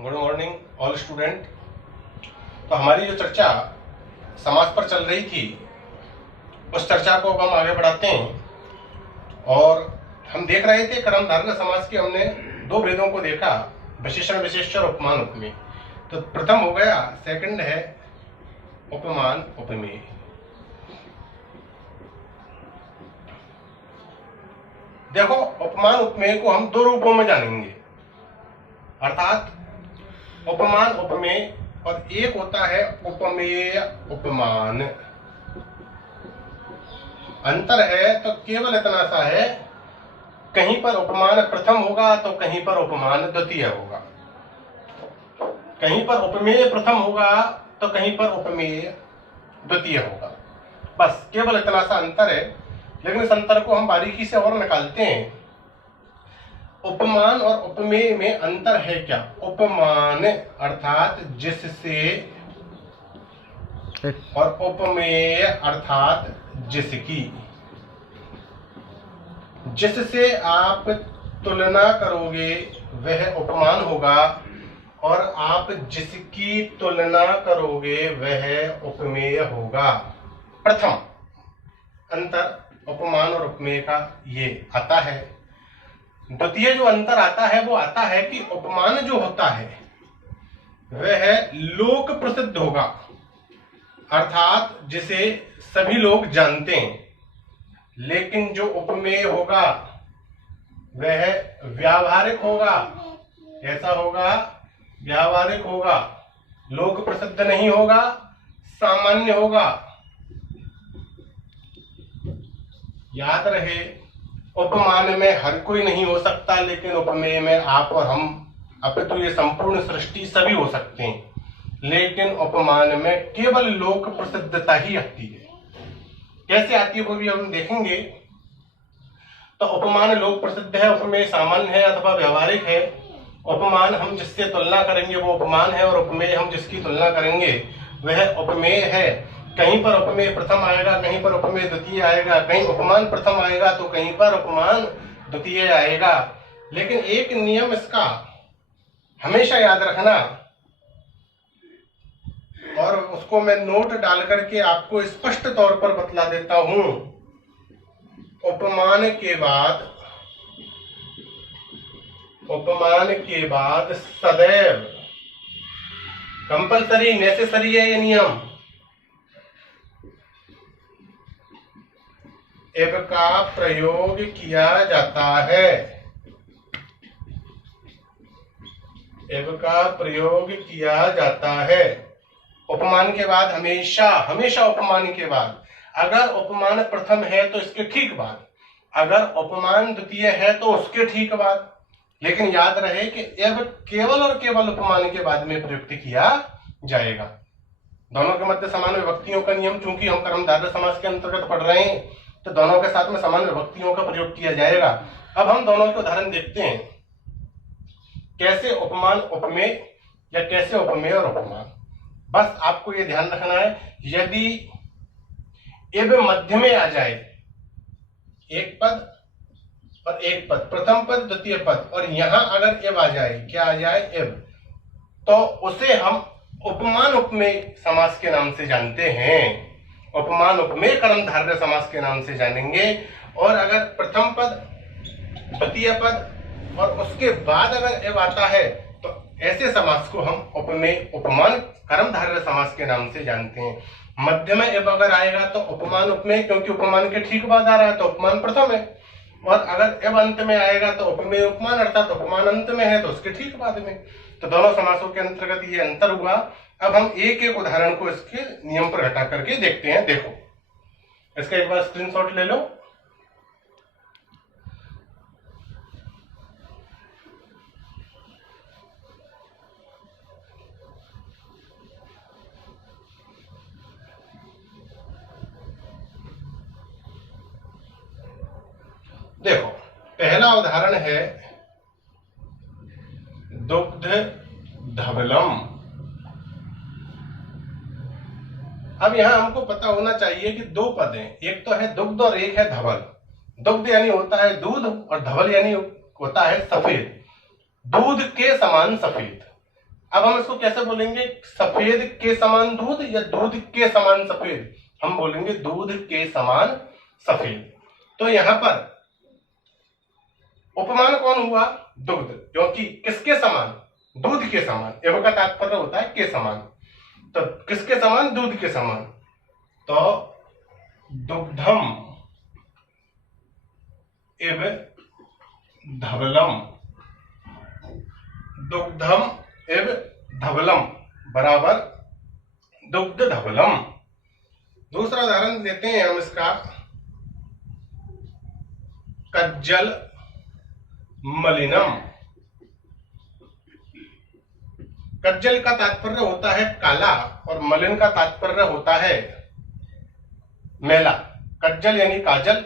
Good morning all student. तो हमारी जो चर्चा समास पर चल रही थी उस चर्चा को अब हम आगे बढ़ाते हैं। और हम देख रहे थे कर्मधारय समास के हमने दो भेदों को देखा, विशेषण विशेषण उपमान उपमेय। तो प्रथम हो गया, सेकंड है उपमान उपमेय। देखो, उपमान उपमेय को हम दो रूपों में जानेंगे, अर्थात उपमान उपमेय और एक होता है उपमेय उपमान। अंतर है तो केवल इतना सा है, कहीं पर उपमान प्रथम होगा तो कहीं पर उपमान द्वितीय होगा, कहीं पर उपमेय प्रथम होगा तो कहीं पर उपमेय द्वितीय होगा। बस केवल इतना सा अंतर है, लेकिन इस अंतर को हम बारीकी से और निकालते हैं। उपमान और उपमेय में अंतर है क्या? उपमान अर्थात जिससे और उपमेय अर्थात जिसकी। जिससे आप तुलना करोगे वह उपमान होगा और आप जिसकी तुलना करोगे वह उपमेय होगा। प्रथम अंतर उपमान और उपमेय का ये आता है। द्वितीय जो अंतर आता है वो आता है कि उपमान जो होता है वह लोक प्रसिद्ध होगा, अर्थात जिसे सभी लोग जानते हैं, लेकिन जो उपमेय होगा वह व्यावहारिक होगा। कैसा होगा? व्यावहारिक होगा, लोक प्रसिद्ध नहीं होगा, सामान्य होगा। याद रहे, उपमान में हर कोई नहीं हो सकता, लेकिन उपमेय में आप और हम, अपितु ये संपूर्ण सृष्टि सभी हो सकते हैं। लेकिन उपमान में केवल लोक प्रसिद्धता ही आती है। कैसे आती है वो भी हम देखेंगे। तो उपमान लोक प्रसिद्ध है, उपमेय सामान्य है अथवा व्यावहारिक है। उपमान हम जिससे तुलना करेंगे वो उपमान है, और उपमेय हम जिसकी तुलना करेंगे वह उपमेय है। कहीं पर उपमेय प्रथम आएगा, कहीं पर उपमेय द्वितीय आएगा, कहीं उपमान प्रथम आएगा तो कहीं पर उपमान द्वितीय आएगा। लेकिन एक नियम इसका हमेशा याद रखना, और उसको मैं नोट डाल करके आपको स्पष्ट तौर पर बतला देता हूं। उपमान के बाद सदैव कंपलसरी नेसेसरी है ये नियम, एव का प्रयोग किया जाता है। एव का प्रयोग किया जाता है। उपमान के बाद हमेशा उपमान के बाद, अगर उपमान प्रथम है तो इसके ठीक बाद, अगर उपमान द्वितीय है तो उसके ठीक बाद। लेकिन याद रहे कि एव केवल और केवल उपमान के बाद में प्रयुक्त किया जाएगा। दोनों के मध्य समान विभक्तियों का नियम, चूंकि हम कर्मधारय समास के अंतर्गत पढ़ रहे हैं तो दोनों के साथ में समान विभक्तियों का प्रयोग किया जाएगा। अब हम दोनों के उदाहरण देखते हैं, कैसे उपमान उपमेय या कैसे उपमेय और उपमान। बस आपको ये ध्यान रखना है, यदि एव मध्य में आ जाए, एक पद और एक पद, प्रथम पद द्वितीय पद, और यहां अगर एव आ जाए, क्या आ जाए? एव, तो उसे हम उपमान उपमेय समास के नाम से जानते हैं। उपमान उपमेय कर्मधारय समास के नाम से जानेंगे। और अगर प्रथम पद द्वितीय पद और उसके बाद अगर एव आता है तो ऐसे समास को हम उपमेय उपमान कर्मधारय समास के नाम से जानते हैं। मध्य में एव अगर आएगा तो उपमान उपमेय, क्योंकि उपमान के ठीक बाद आ रहा है तो उपमान प्रथम है। और अगर एव अंत में आएगा तो उपमेय उपमान, अर्थात उपमान अंत में है तो उसके ठीक बाद में। तो दोनों समासों के अंतर्गत ये अंतर हुआ। अब हम एक एक उदाहरण को इसके नियम पर हटा करके देखते हैं। देखो, इसका एक बार स्क्रीनशॉट ले लो। देखो, पहला उदाहरण है दुग्ध धवलम। अब यहां हमको पता होना चाहिए कि दो पद हैं, एक तो है दुग्ध और एक है धवल। दुग्ध यानी होता है दूध और धवल यानी होता है सफेद। दूध के समान सफेद, अब हम इसको कैसे बोलेंगे, सफेद के समान दूध या दूध के समान सफेद, हम बोलेंगे दूध के समान सफेद। तो यहां पर उपमान कौन हुआ, दुग्ध, क्योंकि किसके समान, दूध के समान, एवं का तात्पर्य होता है के समान, तो किसके समान, दूध के समान, तो दुग्धम इव धवलम, दुग्धम इव धवलम बराबर दुग्ध धवलम। दूसरा उदाहरण देते हैं हम इसका, कज्जल मलिनम। कज्जल का तात्पर्य होता है काला और मलिन का तात्पर्य होता है मैला। कज्जल यानी काजल,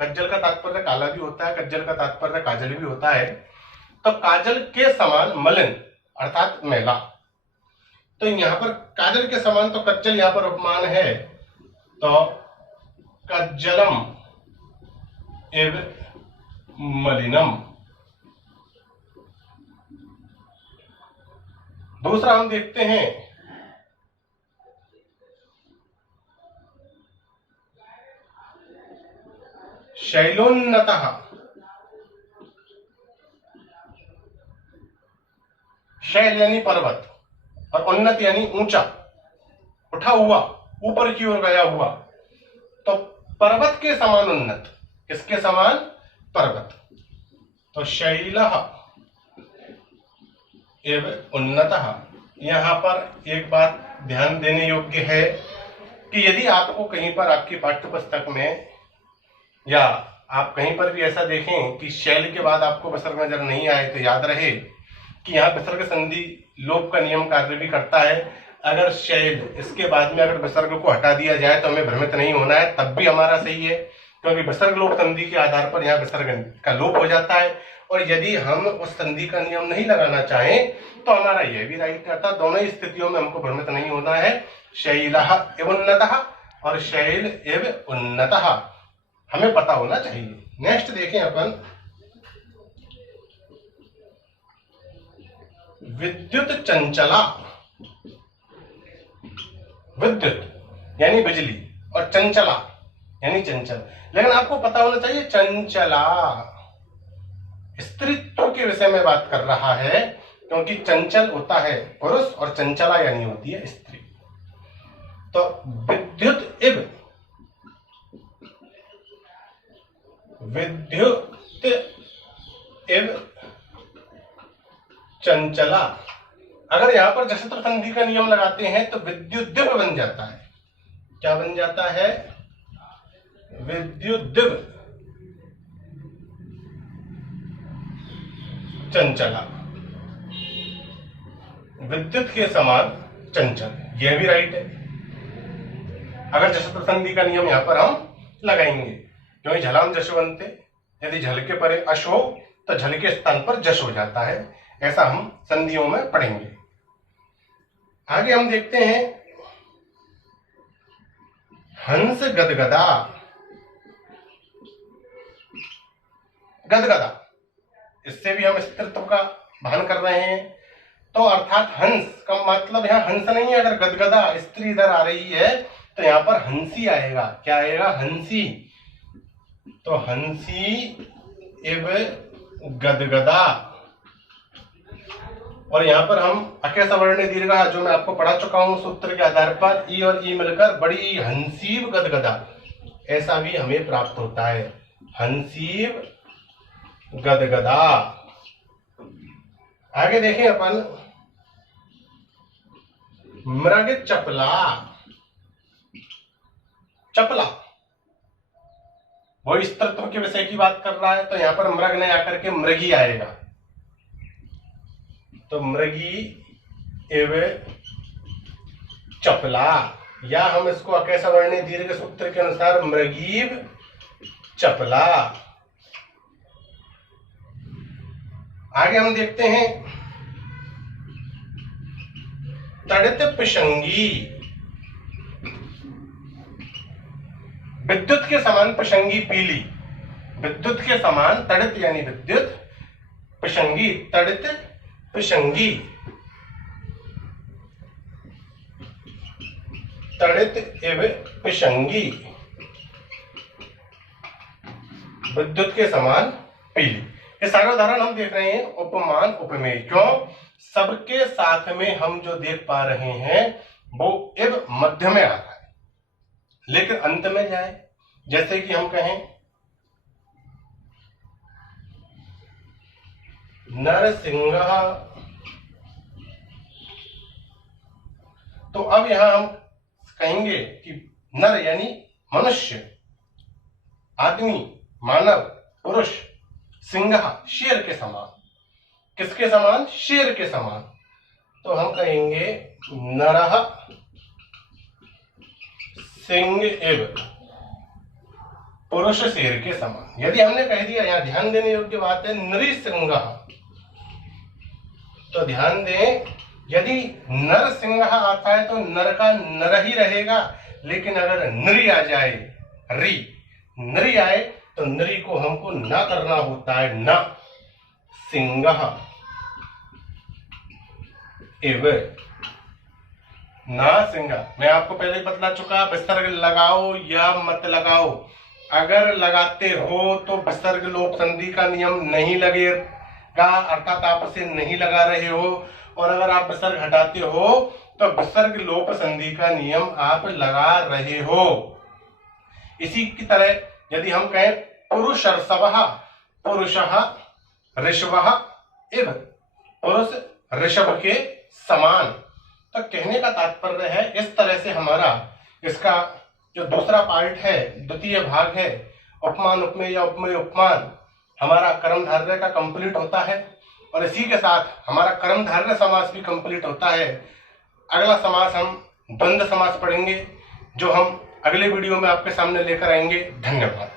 कज्जल का तात्पर्य काला भी होता है, कज्जल का तात्पर्य काजल भी होता है। तो काजल के समान मलिन अर्थात मैला, तो यहां पर काजल के समान, तो कज्जल यहां पर उपमान है, तो कज्जलम एव मलिनम। दूसरा हम देखते हैं, शैलोन्नतः। शैल यानी पर्वत और उन्नत यानी ऊंचा, उठा हुआ, ऊपर की ओर गया हुआ, तो पर्वत के समान उन्नत, किसके समान, पर्वत, तो शैलः एव उन्नतः। यहां पर एक बात ध्यान देने योग्य है कि यदि आपको कहीं पर आपकी पाठ्य पुस्तक में या आप कहीं पर भी ऐसा देखें कि शैल के बाद आपको विसर्ग नजर नहीं आए, तो याद रहे कि यहाँ विसर्ग संधि लोप का नियम कार्य भी करता है। अगर शैल इसके बाद में अगर विसर्ग को हटा दिया जाए तो हमें भ्रमित नहीं होना है, तब भी हमारा सही है, क्योंकि विसर्ग लोप संधि के आधार पर यहाँ विसर्ग का लोप हो जाता है। और यदि हम उस संधि का नियम नहीं लगाना चाहें तो हमारा यह भी राइट रहता। दोनों ही स्थितियों में हमको भ्रमित नहीं होना है। शैलः एव उन्नतः और शैल एव उन्नतः हमें पता होना चाहिए। नेक्स्ट देखें अपन, विद्युत चंचला। विद्युत यानी बिजली और चंचला यानी चंचल, लेकिन आपको पता होना चाहिए चंचला स्त्रीत्व के विषय में बात कर रहा है, क्योंकि चंचल होता है पुरुष और चंचला यानी होती है स्त्री। तो विद्युत इव, विद्युत इव चंचला, अगर यहां पर जसत्र संधि का नियम लगाते हैं तो विद्युद्दिव बन जाता है। क्या बन जाता है, विद्युद्दिव चंचला, विद्युत के समान चंचल, यह भी राइट है अगर जसत्र संधि का नियम यहां पर हम लगाएंगे, क्योंकि झलाम जशवंते, यदि झल के परे अश हो तो झल के स्थान पर जश हो जाता है, ऐसा हम संधियों में पढ़ेंगे। आगे हम देखते हैं, हंस गदगदा। गदगदा, इससे भी हम स्त्रीत्व का भान कर रहे हैं, तो अर्थात हंस का मतलब यहाँ हंस नहीं है। अगर गदगदा स्त्री इधर आ रही है तो यहाँ पर हंसी आएगा। क्या आएगा, हंसी। तो हंसी एव गदगदा, और यहां पर हम अके सवर्ण दीर्घ जो मैं आपको पढ़ा चुका हूं सूत्र के आधार पर, ई और ई मिलकर बड़ी हंसीव गदगदा, ऐसा भी हमें प्राप्त होता है, हंसीव गदगदा। आगे देखें अपन, मृग चपला। चपला वो स्त्रीत्व के विषय की बात कर रहा है, तो यहां पर मृग ने आकर के मृगी आएगा, तो मृगी एव चपला, या हम इसको अके सवर्ण दीर्घ सूत्र के अनुसार मृगीव चपला। आगे हम देखते हैं, तड़ित पिशंगी। विद्युत के समान पिशंगी पीली, विद्युत के समान तड़ित यानी विद्युत, पिशंगी तड़ित पिशंगी। तड़ित इव पिशंगी, विद्युत के समान पीली। ये सारे उदाहरण हम देख रहे हैं उपमान उपमेय। क्यों? सबके साथ में हम जो देख पा रहे हैं वो इव मध्य में आ रहा है, लेकिन अंत में जाए, जैसे कि हम कहें नरसिंह, तो अब यहां हम कहेंगे कि नर यानी मनुष्य, आदमी, मानव, पुरुष, सिंह शेर के समान। किसके समान? शेर के समान। तो हम कहेंगे नरः सिंह इव, पुरुष शेर के समान। यदि हमने कह दिया, यहां ध्यान देने योग्य बात है, नृसिंह, तो ध्यान दें, यदि नरसिंह आता है तो नर का नर ही रहेगा, लेकिन अगर नृ आ जाए, री नृ आए, तो नृ को हमको ना करना होता है, ना सिंह इव, ना सिंह। मैं आपको पहले बतला चुका, विसर्ग लगाओ या मत लगाओ। अगर लगाते हो तो विसर्ग लोप संधि का नियम नहीं लगेगा, अर्थात आप उसे नहीं लगा रहे हो, और अगर आप विसर्ग हटाते हो तो विसर्ग लोप संधि का नियम आप लगा रहे हो। इसी की तरह यदि हम कहें पुरुषर्षभः, पुरुषः ऋषभः इव, पुरुष ऋषभ के समान। तो कहने का तात्पर्य है, इस तरह से हमारा इसका जो दूसरा पार्ट है, द्वितीय भाग है, उपमान उपमेय या उपमेय उपमान, हमारा कर्मधारय का कंप्लीट होता है, और इसी के साथ हमारा कर्मधारय समास भी कंप्लीट होता है। अगला समास हम द्वंद्व समास पढ़ेंगे, जो हम अगले वीडियो में आपके सामने लेकर आएंगे। धन्यवाद।